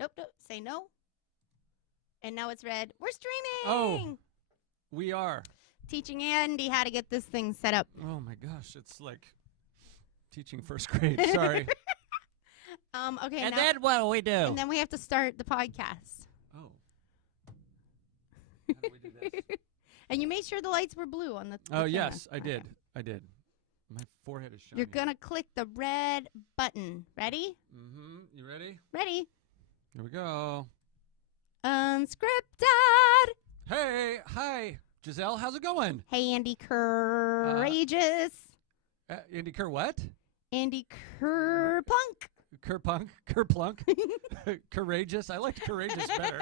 Nope. Say no. And now it's red. We're streaming. Oh, we are. Teaching Andy how to get this thing set up. Oh, my gosh. It's like teaching first grade. Sorry. Okay. And now, then what do we do? and then we have to start the podcast. Oh. How do we do this? And you made sure the lights were blue on the Oh, camera. yes, I Okay. did. I did. My forehead is shiny. You're going to click the red button. Ready? Mm-hmm. You ready? Ready. Here we go. Unscripted. Hey. Hi. Gisele, how's it going? Hey, Andy Courageous. Andy Kerr what? Andy Kerplunk. Kerplunk. Courageous. I liked courageous better.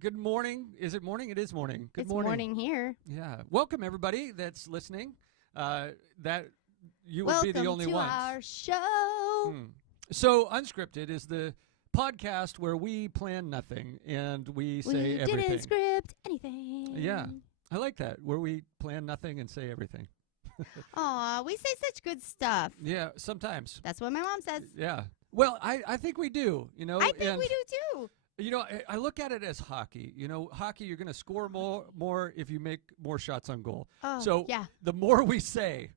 Good morning. Is it morning? It is morning. Good morning. It's morning here. Yeah. Welcome, everybody that's listening. That you will be the only Welcome ones. to our show. So, Unscripted is the podcast where we plan nothing and we say everything. We didn't script anything. Yeah. I like that, where we plan nothing and say everything. Aw, we say such good stuff. Yeah, sometimes. That's what my mom says. Yeah. Well, I think we do, you know. I think we do too. You know, I look at it as hockey. You know, hockey, you're going to score more if you make more shots on goal. Oh, so yeah. the more we say,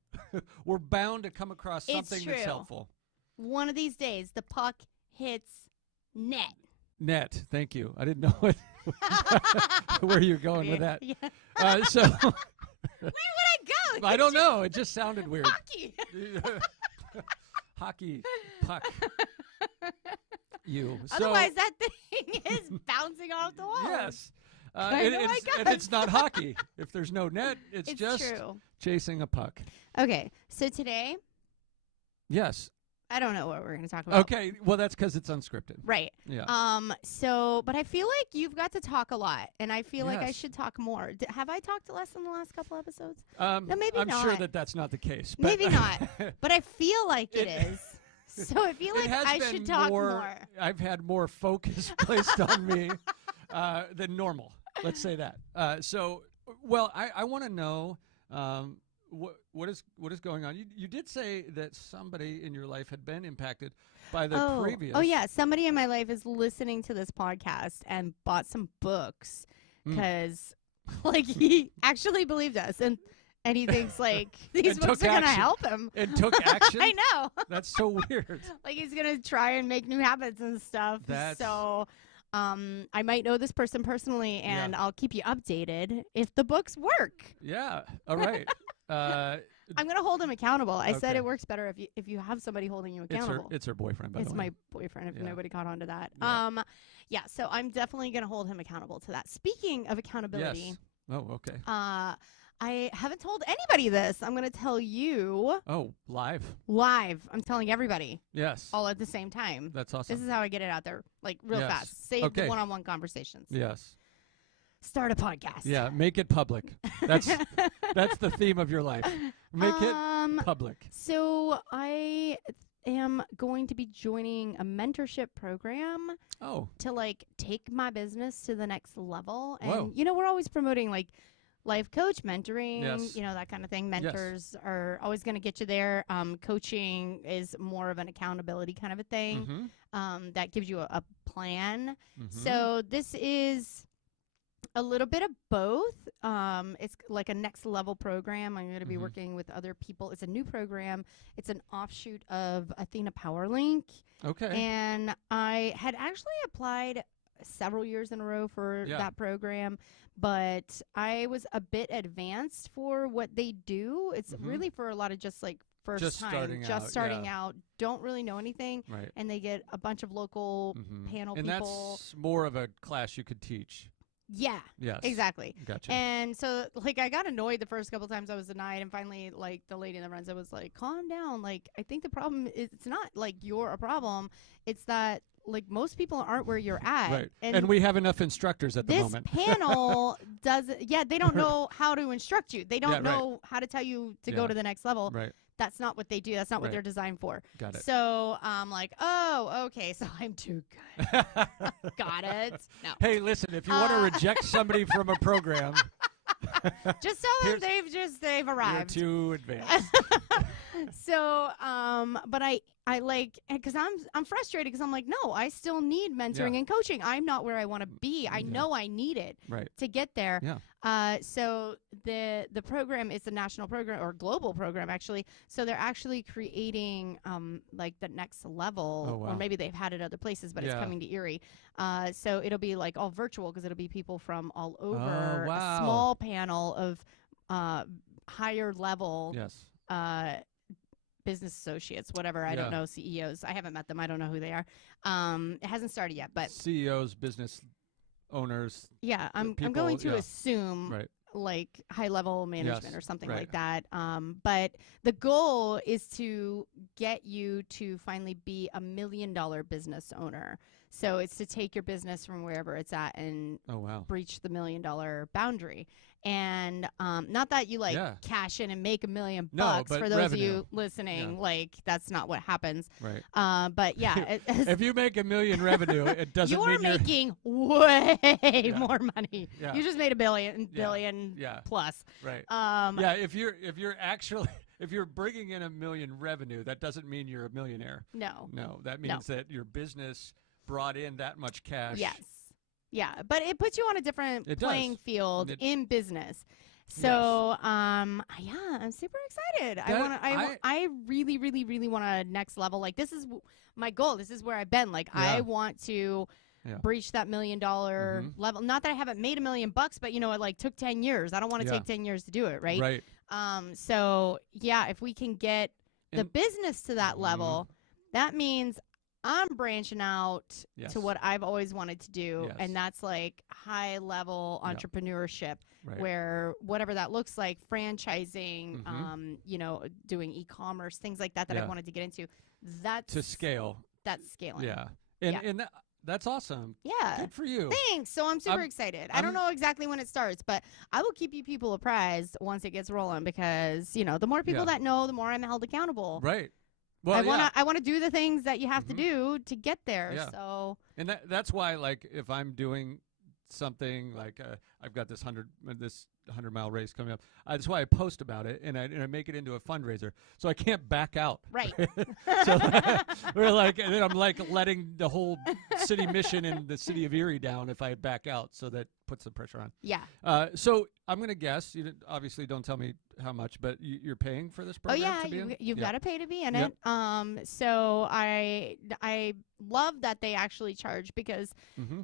we're bound to come across It's something that's true. helpful. One of these days, the puck hits net. Net. Thank you. I didn't know where you're going with that. Yeah. So Where would I go? I don't know. It just sounded weird. Hockey. Hockey puck. You. Otherwise, that thing is bouncing off the wall. Yes. I And it's not hockey. If there's no net, it's just true. chasing a puck. Okay, so today, Yes. I don't know what we're going to talk about. Okay. Well, that's because it's unscripted. Right. Yeah. But I feel like you've got to talk a lot, and I feel like I Yes. should talk more. Have I talked less in the last couple episodes? No, maybe I'm sure not. that that's not the case. But Maybe not. But I feel like it is. So I feel It like has I been should talk more. I've had more focus placed on me than normal. Let's say that. I want to know what is going on. You did say that somebody in your life had been impacted by the previous. Oh, yeah. Somebody in my life is listening to this podcast and bought some books because, he actually believed us. And he thinks, these And books took are going to action. help him. And took action. I know. That's so weird. He's going to try and make new habits and stuff. So I might know this person personally, and I'll keep you updated if the books work. Yeah. All right. I'm going to hold him accountable. I said Okay. it works better if you have somebody holding you accountable. It's her boyfriend, by the way. It's my boyfriend, if Yeah. nobody caught on to that. Yeah. So I'm definitely going to hold him accountable to that. Speaking of accountability, Yes. Oh, okay. I haven't told anybody this. I'm going to tell you Oh, live. I'm telling everybody Yes. all at the same time. That's awesome. This is how I get it out there, real Yes. fast. Save Okay. the one-on-one conversations. Yes. Start a podcast. Yeah, make it public. That's the theme of your life. Make it public. So I am going to be joining a mentorship program Oh. to take my business to the next level. And Whoa. we're always promoting life coach mentoring, Yes. that kind of thing. Mentors are always going to get you there. Coaching is more of an accountability kind of a thing. Mm-hmm. That gives you a plan. Mm-hmm. So this is a little bit of both. It's like a next level program. I'm going to be Mhm. working with other people. It's a new program. It's an offshoot of Athena PowerLink. Okay. And I had actually applied several years in a row for that program, but I was a bit advanced for what they do. It's Mhm. really for a lot of just first Just time, starting out, out, don't really know anything, Right. and they get a bunch of local Mhm. panel And people. that's more of a class you could teach. Yeah, Yes. exactly. Gotcha. And so, I got annoyed the first couple times I was denied, and finally, the lady that runs it was like, calm down. I think the problem is, it's not you're a problem. It's that, most people aren't where you're at. Right. And we have enough instructors at the this moment. panel they don't know how to instruct you. They don't Yeah, right. know how to tell you to go Yeah. to the next level. Right. That's not what they do. That's not what Right. they're designed for. Got it. So I'm like, oh, okay, so I'm too good. Got it. No. Hey, listen, if you want to reject somebody from a program, Just tell them Here's- they've arrived. you're too advanced. So, but I like, because I'm frustrated because I'm like, no, I still need mentoring Yeah. and coaching. I'm not where I want to be. I Yeah. know I need it Right. to get there. Yeah. So the program is a national program or global program actually. So they're actually creating like the next level, Oh, wow. or maybe they've had it other places, but it's Yeah. coming to Erie. So it'll be like all virtual because it'll be people from all over. wow. A small panel of higher level Yes. business associates, whatever. I Yeah. don't know, CEOs. I haven't met them. I don't know who they are. It hasn't started yet, but CEOs, business owners. yeah, I'm people, going to yeah. assume Right. like high level management Yes, or something right. like that. But the goal is to get you to finally be $1 million business owner. So it's to take your business from wherever it's at and Oh, wow. breach the $1 million boundary. And not that you like Yeah. cash in and make $1 million No, bucks but for those revenue. of you listening. Yeah. Like that's not what happens. Right. But yeah, If you make $1 million revenue, it doesn't you're mean you're making way Yeah. more money. Yeah. You just made $1 billion Yeah. plus. right. Um, Yeah. If you're actually if you're bringing in $1 million revenue, that doesn't mean you're a millionaire. No. No, that means that your business brought in that much cash. Yes. Yeah, but it puts you on a different It does. playing field It- in business. So, yeah, I'm super excited. I really, really, really want a next level. Like this is my goal. This is where I've been. Like I Yeah. want to Yeah. breach that $1 million level. Not that I haven't made $1 million, but you know, it like took 10 years. I don't want to Yeah. take 10 years to do it. Right. Right. So yeah, if we can get the And- business to that level, that means I'm branching out Yes. to what I've always wanted to do, Yes. and that's like high level Yeah. entrepreneurship, Right. where whatever that looks like, franchising, Mhm. you know, doing e-commerce, things like that I Yeah. wanted to get into. That's To scale. That's scaling. Yeah. And Yeah. and that's awesome. Yeah. Good for you. Thanks. So I'm super excited. I don't know exactly when it starts, but I will keep you people apprised once it gets rolling because, you know, the more people Yeah. that know, the more I'm held accountable. Right. Well, I want to do the things that you have to Mhm. do to get there. Yeah. So And that's why, like, if I'm doing something like I've got this 100-mile race coming up, that's why I post about it and I make it into a fundraiser, so I can't back out. right. So we're like, and then I'm like letting the whole city mission and the city of Erie down if I back out, so that puts some pressure on. Yeah. So I'm gonna guess. You obviously don't tell me how much, but you're paying for this Oh program. yeah, to be in? you've Yeah. got to pay to be in Yep. it. So I love that they actually charge because Mm-hmm.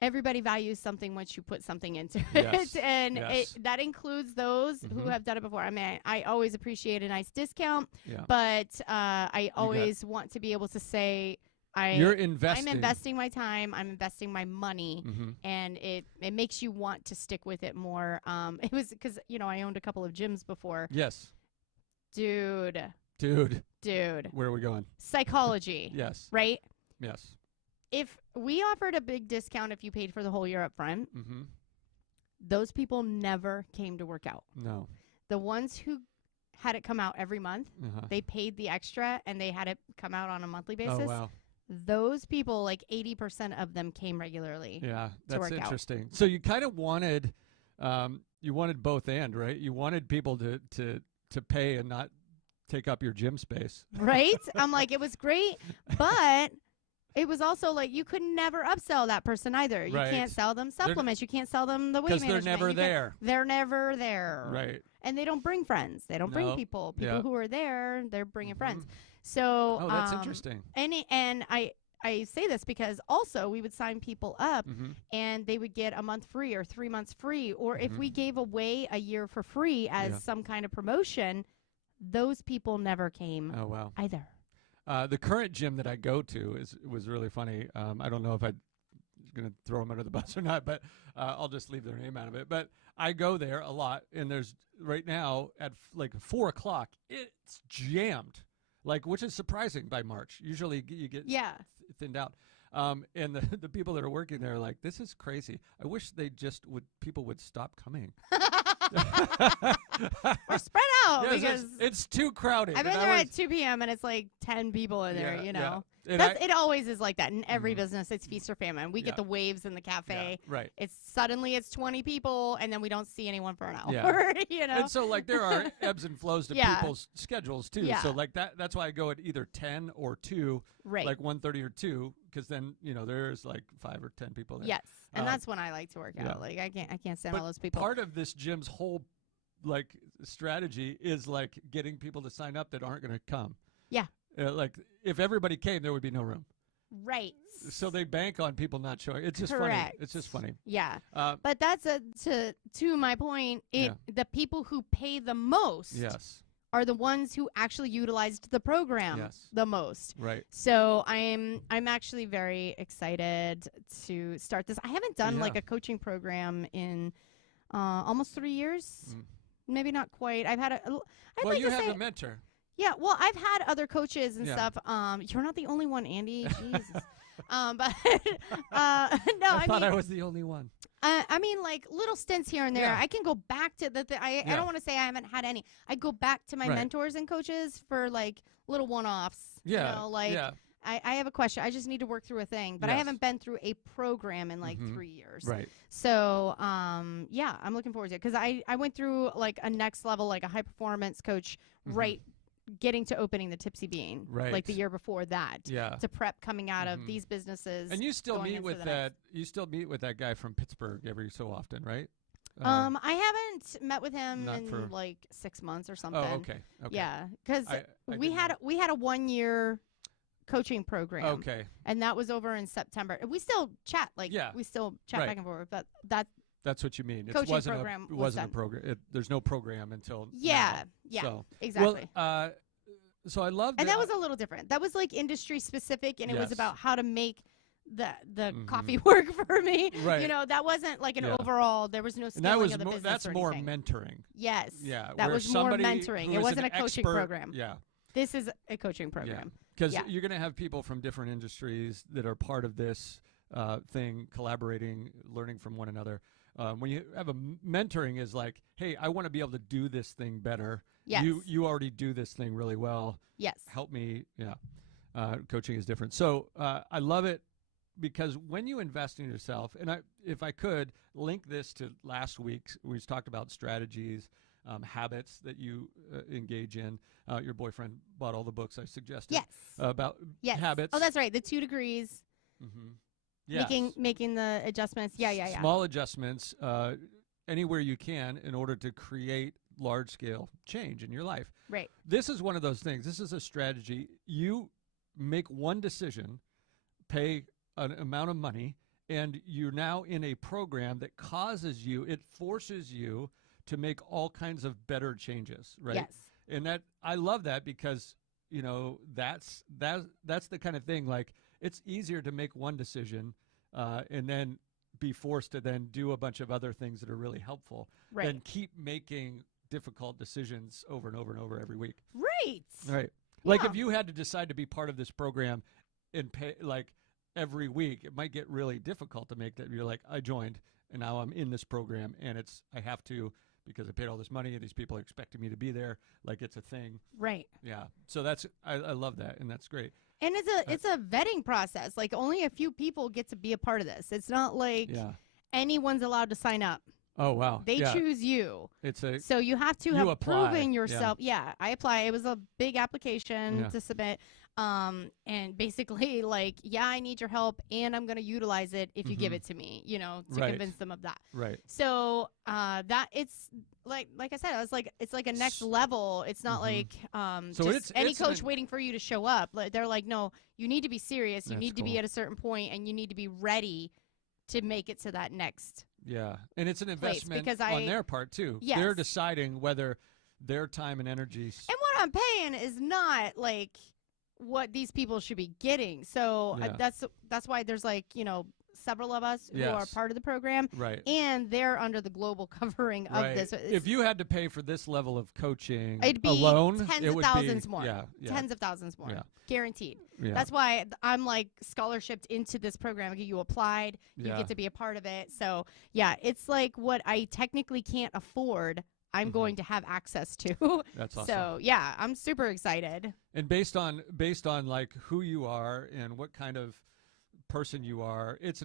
everybody values something once you put something into Yes, it, and yes. that includes those who Mhm. have done it before. I mean, I always appreciate a nice discount, Yeah. but I always want to be able to say You're investing. I'm investing my time, I'm investing my money, Mm-hmm. and it makes you want to stick with it more. It was because, you know, I owned a couple of gyms before. Yes. Dude, Dude, where are we going? psychology, Yes. right? Yes. If we offered a big discount if you paid for the whole year up front, Mm-hmm. those people never came to work out. No. The ones who had it come out every month, Uh-huh. they paid the extra and they had it come out on a monthly basis. Oh wow. Those people, like 80% of them came regularly. Yeah, that's work out. interesting. So you kind of wanted, you wanted both and, right? You wanted people to pay and not take up your gym space. Right? I'm like, it was great, but it was also like you could never upsell that person either. You Right. can't sell them supplements. You can't sell them the weight Because management. they're never You can't- there. They're never there. Right. And they don't bring friends. They don't bring No. people. People Yeah. who are there, they're bringing friends. Mhm. So Oh, that's interesting. And I say this because also we would sign people up Mm-hmm. and they would get a month free or 3 months free, or if Mhm. we gave away a year for free as Yeah. some kind of promotion, those people never came Oh wow. either. The current gym that I go to was really funny. I don't know if I'm going to throw them under the bus or not, but I'll just leave their name out of it. But I go there a lot, and there's right now at like 4:00, it's jammed, like, which is surprising by March. Usually you get Yeah. thinned out. And the people that are working there are like, this is crazy. I wish people would stop coming. We're spread out Yes, because it's too crowded. I've been and there I at 2 p.m. and it's like 10 people in there, Yeah, you yeah. know. And It always is like that in every Mhm. business. It's feast or famine. We Yeah. get the waves in the cafe. yeah, right. It's suddenly it's 20 people, and then we don't see anyone for an hour. Yeah. You know. And so like there are ebbs and flows to Yeah. people's schedules too. Yeah. So like that's why I go at either 10 or 2, Right. like 1:30 or 2, because then there's like 5 or 10 people there. Yes, and Um, that's when I like to work out. yeah. Like I can't stand But all those people. part of this gym's whole like strategy is like getting people to sign up that aren't going to come. Yeah. Like if everybody came, there would be no room. Right. So they bank on people not showing. It's just Correct. funny. It's just funny. Yeah. Uh, But that's to my point. The people who pay the most yes. are the ones who actually utilized the program Yes. the most. Right. So I'm actually very excited to start this. I haven't done like Yeah. a coaching program in almost 3 years. Mm. Maybe not quite. I've had Well, like you to have say, a mentor. yeah. Well, I've had other coaches and Yeah. stuff. You're not the only one, Andy. Jesus. But no, I thought mean, I was the only one. I mean, like little stints here and there. Yeah. I can go back to I Yeah. don't want to say I haven't had any. I go back to my Right. mentors and coaches for like little one-offs. Yeah. You know, like yeah. I have a question. I just need to work through a thing, but I Yes. haven't been through a program in like Mhm. 3 years. Right. So, yeah, I'm looking forward to it because I went through like a next level, like a high performance coach, Mhm. right, getting to opening the Tipsy Bean, Right. like the year before that, Yeah. to prep coming out Mhm. of these businesses. And you still going meet into with the that. next. You still meet with that guy from Pittsburgh every so often, right? I haven't met with him not in for- like 6 months or something. Oh, okay. Okay. Yeah, because I we didn't had know. we had a 1-year coaching program. Okay. And that was over in September. We still chat, like Yeah. we still chat Right. back and forth. But that, That's what you mean. It Coaching wasn't program a was wasn't a done. program. There's no program until yeah, now. yeah, So, exactly. Well, so I love And that was a little different. That was like industry specific, and it was Yes. about how to make the Mhm. coffee work for me. Right. You know, that wasn't like an Yeah. overall. There was no and scaling that was of the more, business that's or more anything. mentoring. Yes. Yeah. That where was more somebody mentoring. who It is wasn't an a coaching expert- program. Yeah. This is a coaching program. Because Yeah. you're going to have people from different industries that are part of this thing, collaborating, learning from one another. When you have a mentoring is like, hey, I want to be able to do this thing better. Yes. You already do this thing really well. Yes. Help me. Yeah. Coaching is different. So I love it because when you invest in yourself, and if I could link this to last week's, we talked about strategies, habits that you engage in. Your boyfriend bought all the books I suggested Yes. about Yes. habits. Oh, that's right. The 2 degrees. Mm-hmm. Yes. Making the adjustments. Yeah. Small adjustments anywhere you can in order to create large scale change in your life. Right. This is one of those things. This is a strategy. You make one decision, pay an amount of money, and you're now in a program that causes you, it forces you to make all kinds of better changes, right? Yes. And that I love that because that's the kind of thing. Like it's easier to make one decision and then be forced to then do a bunch of other things that are really helpful Right. than keep making difficult decisions over and over and over every week. Right. Right. Like Yeah. if you had to decide to be part of this program and pay like every week, it might get really difficult to make that. You're like, I joined and now I'm in this program and I have to because I paid all this money and these people are expecting me to be there. Like it's a thing. Right. Yeah. So I love that. And that's great. And it's a vetting process. Like only a few people get to be a part of this. It's not like Yeah. anyone's allowed to sign up. Oh, wow. They yeah. choose you. It's So you have to You have apply. proven yourself. Yeah, I apply. It was a big application Yeah. to submit. And basically like, yeah, I need your help and I'm going to utilize it if you give Mhm. it to me, to Right. convince them of that. right. So, that it's like I said, it's like a next level. It's not Mhm. like So just it's- any it's an coach waiting for you to show up. Like, they're like, no, you need to be serious. You That's need to be cool. at a certain point, and you need to be ready to make it to that next. Yeah. And it's an Place, investment because on their part too. Yes. They're deciding whether their time and energy. And what I'm paying is not like what these people should be getting. So Yeah. that's why there's like several of us who Yes. are part of the program, Right. and they're under the global covering of Right. this. If you had to pay for this level of coaching It'd be alone, tens it of would thousands be, more. Yeah. Tens of thousands more. Yeah. Guaranteed. Yeah. That's why I'm like scholarshiped into this program. You applied, you Yeah. get to be a part of it. So yeah, it's like what I technically can't afford, I'm going to have access to. That's awesome. So yeah, I'm super excited. And based on like who you are and what kind of person you are, it's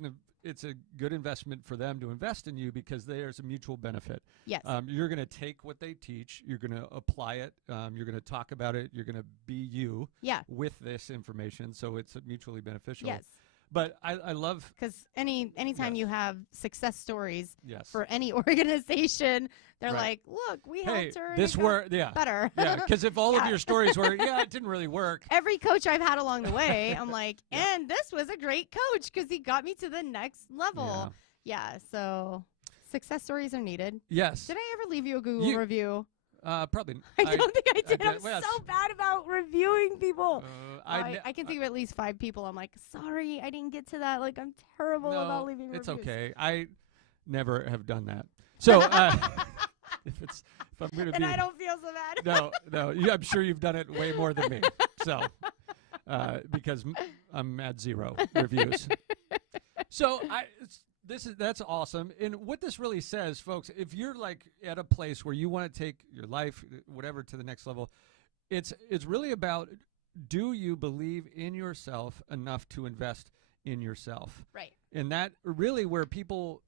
a good investment for them to invest in you because there's a mutual benefit. Yes. You're going to take what they teach, you're going to apply it, you're going to talk about it, you're going to be you Yeah. with this information, so it's mutually beneficial. Yes. But I love Because anytime Yes. you have success stories yes. for any organization, they're Right. like, look, we Hey, helped her. this and it got worked, yeah. better. Yeah, because if all of Yeah. your stories were, yeah, it didn't really work. Every coach I've had along the way, I'm like, Yeah. and this was a great coach because he got me to the next level. Yeah. So success stories are needed. Yes. Did I ever leave you a Google You- review? Probably. I don't think I did. did. I'm Well, so bad about reviewing people. I I can think of at least 5 people. I'm like, sorry, I didn't get to that. Like, I'm terrible no, about leaving it's reviews. okay. I never have done that. So if I'm going to And be I don't feel so bad. no, I'm sure you've done it way more than me. So because I'm at 0 reviews. So that's awesome. And what this really says, folks, if you're like at a place where you want to take your life, whatever, to the next level, it's really about, do you believe in yourself enough to invest in yourself? Right. And that really where people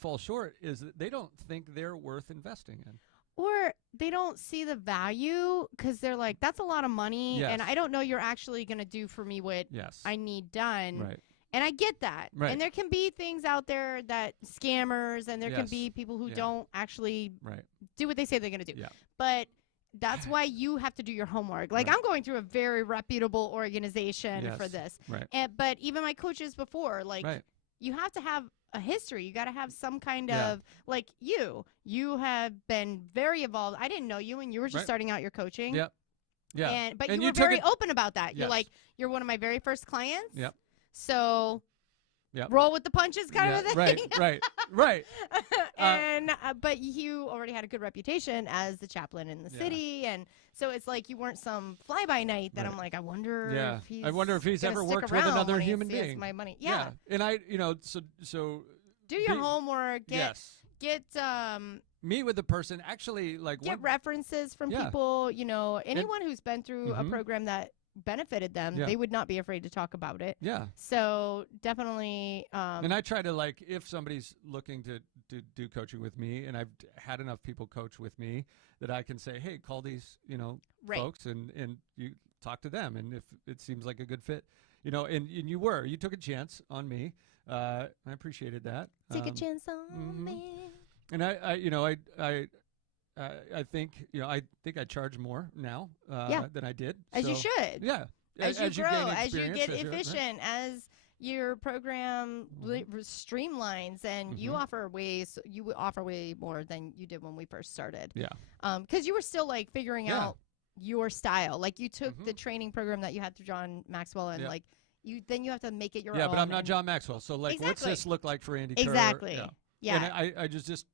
fall short is that they don't think they're worth investing in. Or they don't see the value because they're like, that's a lot of money. Yes. And I don't know you're actually going to do for me what Yes. I need done. Right. And I get that. Right. And there can be things out there that scammers, and there can Yes. be people who Yeah. don't actually Right. do what they say they're going to do. Yeah. But that's why you have to do your homework. Like, Right. I'm going through a very reputable organization for Yes. this. Right. But even my coaches before, like, Right. you have to have a history. You got to have some kind Yeah. of, like, you have been very involved. I didn't know you, and you were just Right. starting out your coaching. Yep. Yeah. But And you you were took very it- open about that. You're Yes. like, you're one of my very first clients. Yep. So Yep. roll with the punches kind of a Right. thing. Right. But you already had a good reputation as the chaplain in the Yeah. city, and so it's like you weren't some fly-by-night that Right. I'm like, I wonder Yeah. if he's I wonder if he's gonna ever stick worked with around another when he human sees being. my money. Yeah. And so Do your Be- homework. yes. Get Meet with the person. Actually, like get one. references from Yeah. people. Anyone who's been through a Mhm. program that benefited them, Yeah. they would not be afraid to talk about it. Yeah. So definitely. And I try to, like, if somebody's looking to do coaching with me, and I've had enough people coach with me that I can say, hey, call these, Right. folks, and you talk to them, and if it seems like a good fit, and you took a chance on me. I appreciated that. Take a chance on mhm. me. And I think I charge more now Yeah. than I did. As you So, should. Yeah. As you grow, gain as you experience, get right. efficient, as your program streamlines, and you Mhm. offer way more than you did when we first started. Yeah. Because you were still like figuring Yeah. out your style. Like you took the Mhm. training program that you had through John Maxwell, and Yeah. like then you have to make it your Yeah, own. but I'm not and- John Maxwell. So, like, what's Exactly. this look like for Andy Kerr? Exactly. Yeah. Yeah. And I just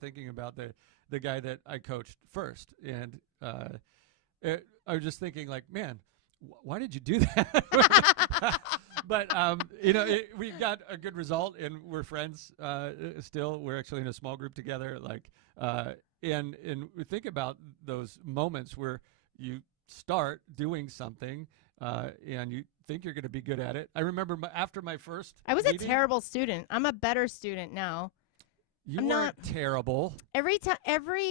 thinking about the guy that I coached first, and I was just thinking, like, man, why did you do that? But we got a good result, and we're friends still. We're actually in a small group together. Like, and we think about those moments where you start doing something, and you think you're going to be good at it. I remember after my first. I was meeting, a terrible student. I'm a better student now. You I'm weren't terrible. Every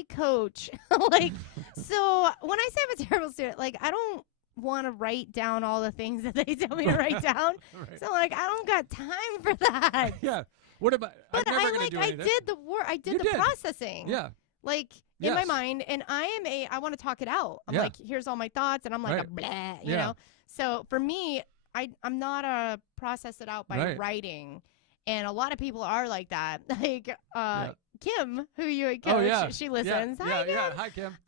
coach, like, so when I say I'm a terrible student, like, I don't want to write down all the things that they tell me to write down. Right. So, like, I don't got time for that. Yeah. What about? But I'm never going to do I anything. did the work. I did You the did. processing. Yeah. Like, in my Yes. mind, and I want to talk it out. I'm Yeah. like, here's all my thoughts, and I'm like, Right. a blah, you Yeah. know? So for me, I'm not a process it out by Right. writing. And a lot of people are like that. Like Yeah. Kim, who you coach, Oh, yeah. she listens. Yeah, Hi, yeah, Kim.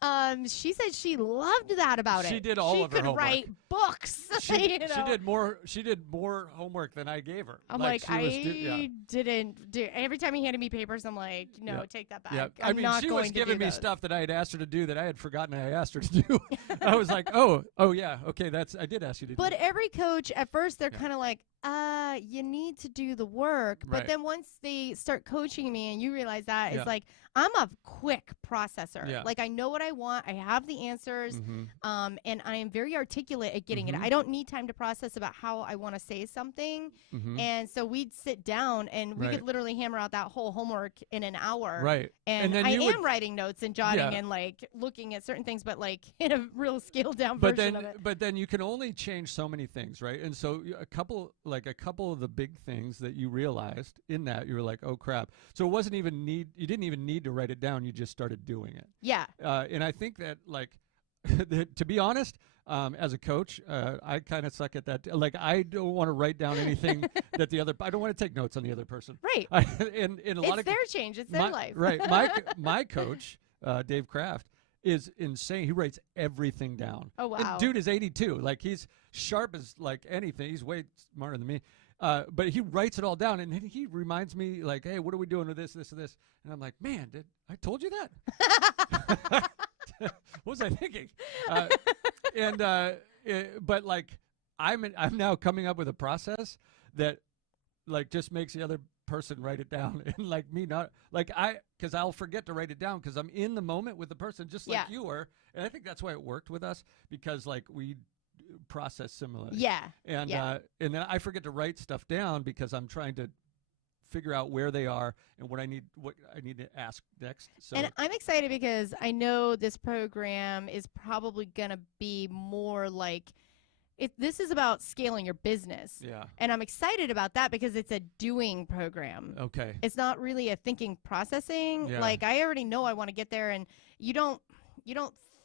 Hi, Kim. She said she loved that about it. She did all she of her could homework. write books. She, you know? she did more homework than I gave her. I'm like, she was didn't do. Every time he handed me papers, I'm like, no, Yeah. take that back. Yeah, I'm not she going was to giving do me those. stuff that I had asked her to do that I had forgotten I asked her to do. I was like, oh yeah, okay, I did ask you to do. But that. every coach, at first, they're Yeah. kind of like, you need to do the work. But Right. then once they start coaching me and you realize that, Yeah. it's like, I'm a quick processor. Yeah. Like, I know what I want. I have the answers. Mhm. And I am very articulate at getting Mhm. it. I don't need time to process about how I want to say something. Mhm. And so we'd sit down and we Right. could literally hammer out that whole homework in an hour. Right. And then I you am would, writing notes and jotting Yeah. and like looking at certain things, but like in a real scaled down but version then of it. but then you can only change so many things, right? And so a couple of the big things that you realized in that, you were like, oh crap. So it wasn't even you didn't even need to write it down. You just started doing it. Yeah. And I think that, like, to be honest, as a coach, I kind of suck at that. Like, I don't want to write down anything that I don't want to take notes on the other person. Right. In a It's lot of their change. It's their life. Right. My coach, Dave Kraft, is insane. He writes everything down. Oh, wow. And dude is 82. Like, he's sharp as like anything. He's way smarter than me. But he writes it all down, and then he reminds me, like, hey, what are we doing with this, and this? And I'm like, man, did I told you that? What was I thinking? But like, I'm now coming up with a process that, like, just makes the other person write it down, and like me not like because I'll forget to write it down because I'm in the moment with the person, just like you were. And I think that's why it worked with us, because like we process similarly. Yeah. And and then I forget to write stuff down because I'm trying to figure out where they are and what I need to ask next. So And I'm excited because I know this program is probably going to be more like this is about scaling your business. Yeah. And I'm excited about that because it's a doing program. Okay. It's not really a thinking processing. Yeah. Like, I already know I want to get there, and you don't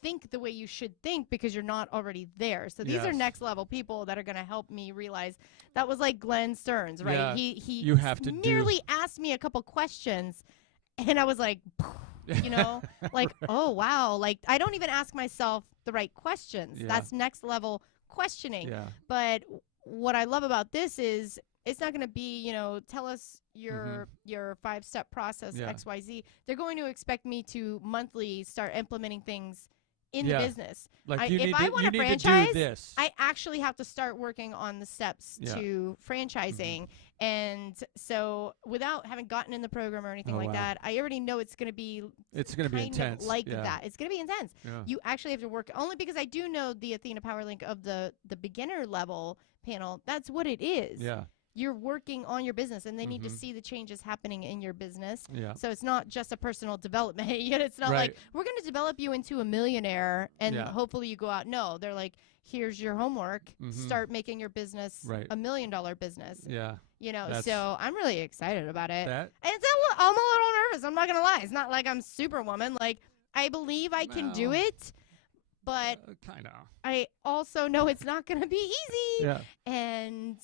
think the way you should think because you're not already there. So these are Yes. next level people that are going to help me realize that was like Glenn Stearns, right? Yeah. He You have to merely asked me a couple questions, and I was like, you know, like, oh wow, like I don't even ask myself the right questions. Yeah. That's next level questioning. Yeah. But what I love about this is it's not going to be, you know, tell us your 5-step process, Yeah. XYZ. They're going to expect me to monthly start implementing things in the business. Like, if I want to franchise, to do this. I actually have to start working on the steps to franchising. And so without having gotten in the program or anything like that, I already know it's going to be intense. like Yeah. that. It's going to be intense. Yeah. You actually have to work, only because I do know the Athena Power Link of the beginner level panel. That's what it is. Yeah. You're working on your business, and they need to Mhm. see the changes happening in your business. Yeah. So it's not just a personal development. It's not Right. like we're going to develop you into a millionaire and Yeah. hopefully you go out. No, they're like, here's your homework. Mhm. Start making your business Right. $1 million business. Yeah. You know, That's- so I'm really excited about it. That And I'm a little nervous. I'm not going to lie. It's not like I'm Superwoman. Like, I believe I can do No. it, but kind of. I also know it's not going to be easy. Yeah. And,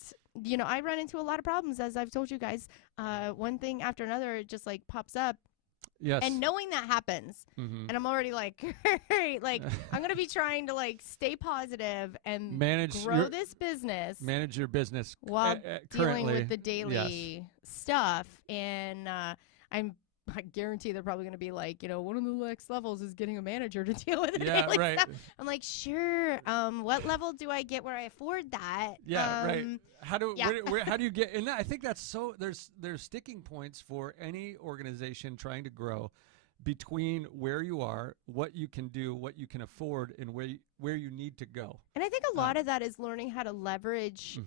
you know, I run into a lot of problems, as I've told you guys. One thing after another, it just like pops up. Yes. And knowing that happens, Mhm. and I'm already like, like I'm going to be trying to like stay positive and grow this business manage your business while dealing currently. with the daily stuff. And I guarantee they're probably going to be like, you know, one of the next levels is getting a manager to deal with the daily right. stuff. I'm like, sure. What level do I get where I afford that? Yeah, right. How do yeah. how do you get? And I think that's so. There's sticking points for any organization trying to grow between where you are, what you can do, what you can afford, and where you need to go. And I think a lot of that is learning how to leverage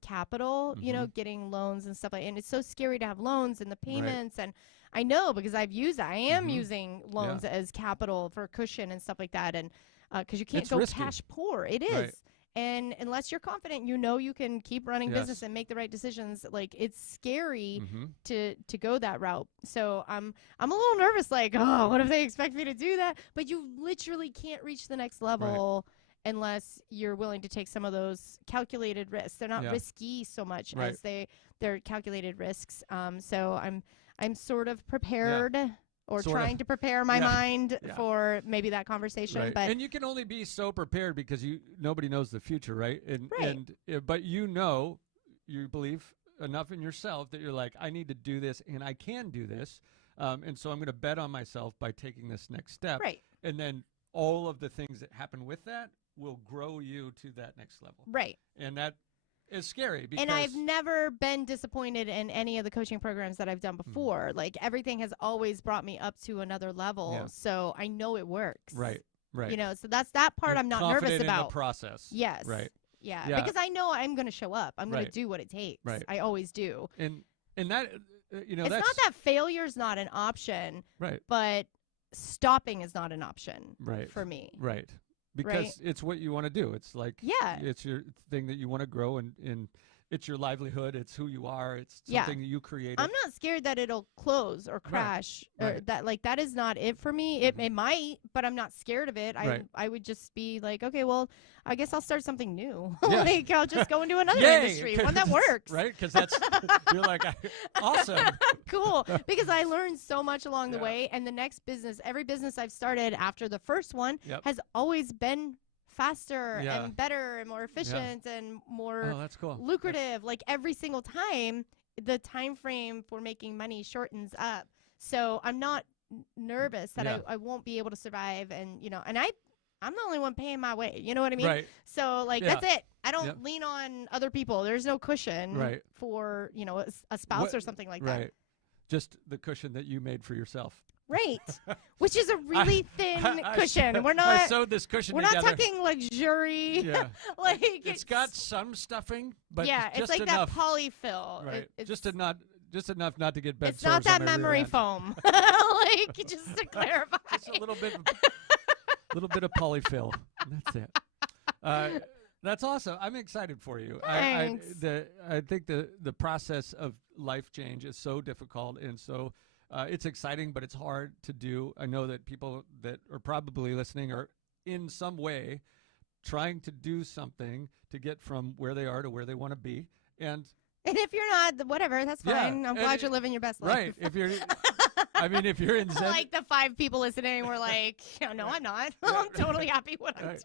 capital. You know, getting loans and stuff like. And it's so scary to have loans and the payments and. I know because I've used that. I am using loans as capital for cushion and stuff like that. And because you can't It's go risky. cash poor. It is. Right. And unless you're confident, you know you can keep running business and make the right decisions. Like, it's scary to go that route. So I'm a little nervous. Like, oh, what if they expect me to do that? But you literally can't reach the next level unless you're willing to take some of those calculated risks. They're not risky so much as they're calculated risks. So I'm sort of prepared or trying to prepare my mind for maybe that conversation. Right. But and you can only be so prepared because nobody knows the future, right? But you believe enough in yourself that you're like, I need to do this and I can do this. And so I'm going to bet on myself by taking this next step. Right. And then all of the things that happen with that will grow you to that next level. Right. And that is scary. Because and I've never been disappointed in any of the coaching programs that I've done before. Like everything has always brought me up to another level. Yeah. So I know it works. Right. Right. You know, so that's that part I'm not nervous about. In the process. Yes. Right. Yeah. Because I know I'm going to show up. I'm going to do what it takes. Right. I always do. And that, it's not that failure's not an option. Right. But stopping is not an option. Right. For me. Right. Because it's what you want to do. It's like it's your thing that you want to grow, and it's your livelihood. It's who you are. It's something that you created. I'm not scared that it'll close or crash or that is not it for me. It might, but I'm not scared of it. I would just be like, okay, well, I guess I'll start something new. Like I'll just go into another industry, one that works. Right? Because that's you're like awesome. Cool. Because I learned so much along the way, and the next business, every business I've started after the first one has always been faster and better and more efficient and more lucrative. Like every single time, the time frame for making money shortens up. So I'm not nervous that I won't be able to survive, and and I'm the only one paying my way. You know what I mean? Right. So that's it. I don't lean on other people. There's no cushion for a spouse or something like that. Right. Just the cushion that you made for yourself. Right. Which is a really thin cushion. We're not. I sewed this cushion together. We're not talking luxury. Yeah. Like it's got some stuffing, but it's just like enough. that polyfill. Right. Just enough not to get bed sores. It's not that memory foam. Like just to clarify. Just a little bit of polyfill. That's it. That's awesome. I'm excited for you. Thanks. I think the process of life change is so difficult, and so it's exciting, but it's hard to do. I know that people that are probably listening are in some way trying to do something to get from where they are to where they want to be. And if you're not, whatever, that's fine. I'm glad you're living your best life. Right. If you're in Zen. Like the 5 people listening were like, no, I'm not. I'm totally happy what I'm doing.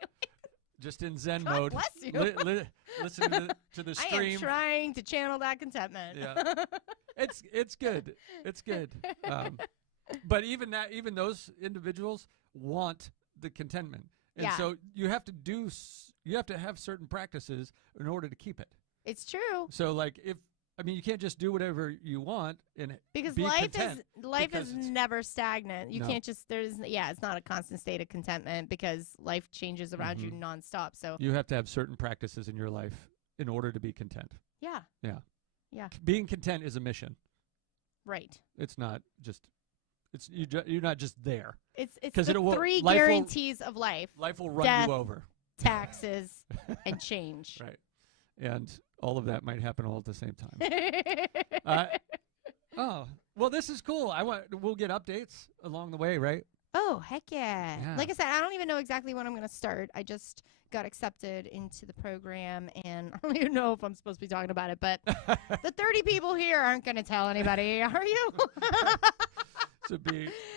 Just in Zen God mode. Bless you. Listen to the stream. I am trying to channel that contentment. Yeah. It's good. It's good. But even those individuals want the contentment. And so you have to have certain practices in order to keep it. It's true. So you can't just do whatever you want because be life content is never stagnant. You can't just it's not a constant state of contentment because life changes around you nonstop. So you have to have certain practices in your life in order to be content. Yeah. Yeah. Yeah. Being content is a mission. Right. It's not just you're not just there. It's the 3 guarantees of life. Life will run Death, you over. Taxes and change. Right. And all of that might happen all at the same time. Well, this is cool. We'll get updates along the way, right? Oh, heck yeah. Like I said, I don't even know exactly when I'm going to start. I just got accepted into the program, and I don't even know if I'm supposed to be talking about it, but the 30 people here aren't going to tell anybody, are you?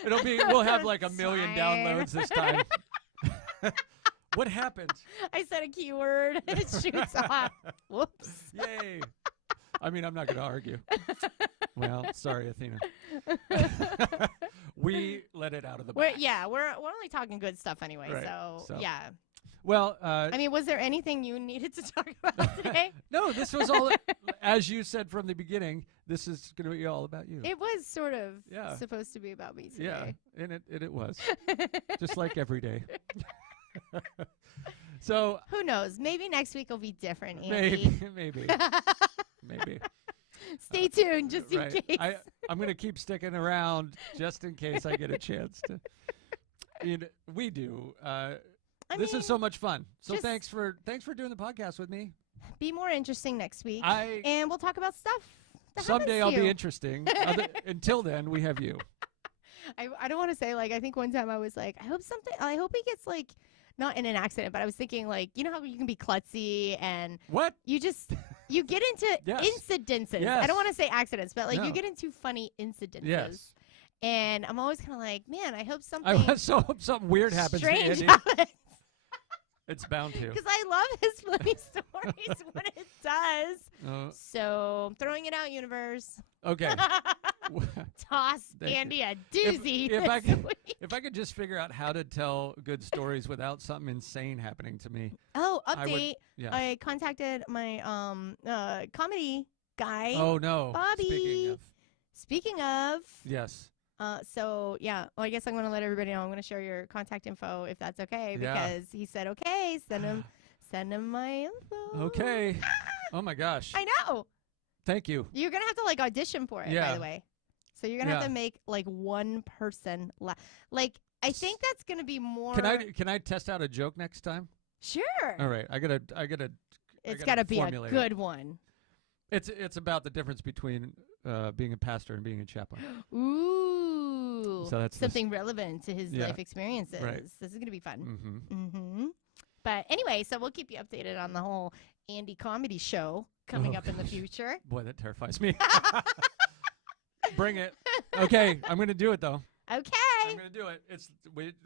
We'll have like 1 million downloads this time. What happened? I said a keyword and it shoots off. Whoops. Yay. I mean, I'm not going to argue. Well, sorry, Athena. We let it out of the box. We're only talking good stuff anyway, right. so yeah. Well, I mean, was there anything you needed to talk about today? No, this was all, as you said from the beginning, this is going to be all about you. It was sort of supposed to be about me today. Yeah, and it was. Just like every day. So who knows? Maybe next week will be different, Andy. Maybe. Stay tuned, just in case. I'm going to keep sticking around just in case I get a chance to. We do. This is so much fun. So thanks for doing the podcast with me. Be more interesting next week, and we'll talk about stuff. Someday I'll be interesting. Until then, we have you. I don't want to say I think one time I was like, I hope he gets not in an accident, but I was thinking like, you know how you can be klutzy and What? you get into Yes. incidences. Yes. I don't want to say accidents, but like No. you get into funny incidences. Yes. And I'm always kind of like, man, I hope I something so hope something weird happens to strange Andy. happens. It's bound to. Because I love his funny stories when it does. Uh, So I'm throwing it out, universe. okay. Toss Thank you. Andy a doozy. if I this could- week. If I could just figure out how to tell good stories without something insane happening to me. Oh, I would- update. Yeah. I contacted my comedy guy. Oh no. Bobby. Speaking of, Yes. so yeah, well, I guess I'm going to let everybody know. I'm going to share your contact info if that's okay, Yeah. because he said, okay, send him my info. Okay. Oh my gosh. I know. Thank you. You're going to have to like audition for it, by Yeah. the way. So you're going to have Yeah. to make like one person laugh. Like, I think that's going to be more. Can I test out a joke next time? Sure. All right. I gotta It's got to be a formulate it. good one. It's about the difference between being a pastor and being a chaplain. Ooh. So that's something relevant to his Yeah. life experiences. Right. This is going to be fun. Mm-hmm. Mm-hmm. But anyway, so we'll keep you updated on the whole Andy comedy show coming Oh, up in the gosh. future. Boy, that terrifies me. Bring it. Okay, I'm gonna do it though. I'm Okay. gonna do it. It's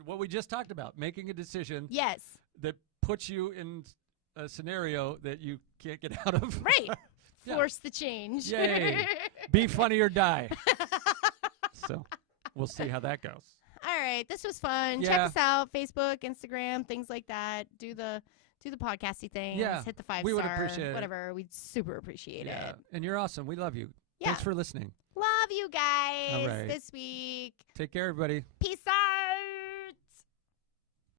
what we just talked about: making a decision Yes. that puts you in a scenario that you can't get out of. Right. Yeah. Force the change. Yay. Be funny or die. So we'll see how that goes. All right. This was fun. Check Yeah. us out. Facebook, Instagram, things like that. Do the podcasty things. Yeah, Hit the 5-star. we would appreciate it. Whatever. We'd super appreciate Yeah, it. and you're awesome. We love you. Yeah. Thanks for listening. Love you guys right. this week. Take care, everybody. Peace out.